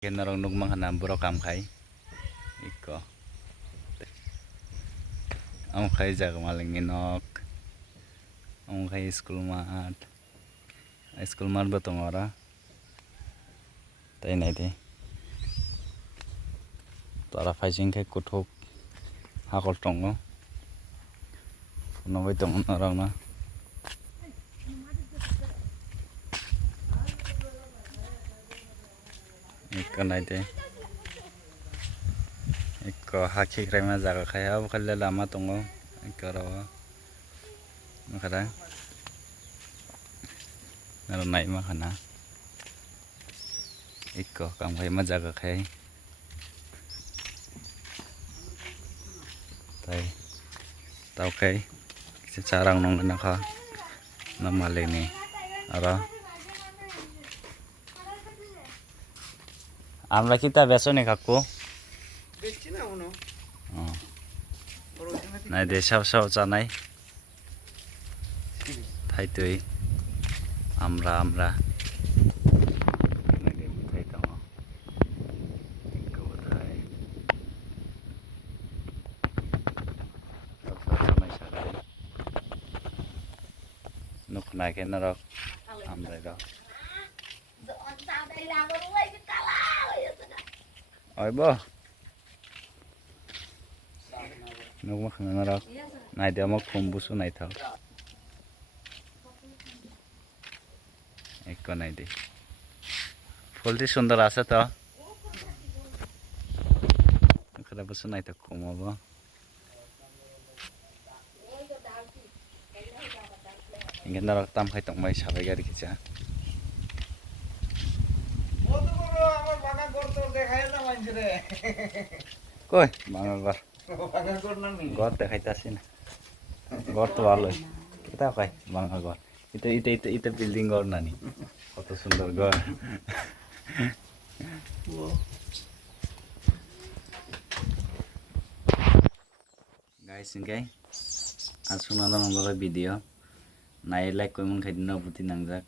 Kenarong nugmang hanam buro kam khai iko am khai jaga maling inok am khai school mat bo tongora tai nai de tora faising khai kuthuk hakol tongo nogoi tong narang na iko nai de iko haki kraima jaga khai ab khalle lama tongo iko ro makara naro nai ma khana iko kam khai ma jaga khai tai tau khai se charang nong na kha na male ni ara আমরা কিতা বেচো নি কাকু বেচছি না মনো নাই দে Sao Sao জানাই তাই তুই আমরা nuk nai cái nó đâu আমরা đâu oi bo nuk mah nó đâu nai dia mah khum busu nai thau ekko nai de ফুলটি সুন্দর আছে তো খারাপ বুসু নাই তো কমাবো ingin narak tam khai tong mai sabai gari kicha আমার বাগা গর তো দেখায় না মানছে রে koi banga gor বাগা গর না me gor dekhaitasি na gor to bhaloi kita kai banga gor ita building gor nani koto sundor gor guys ingkai asuna nang video nai like koi mun khai dina buti nangjak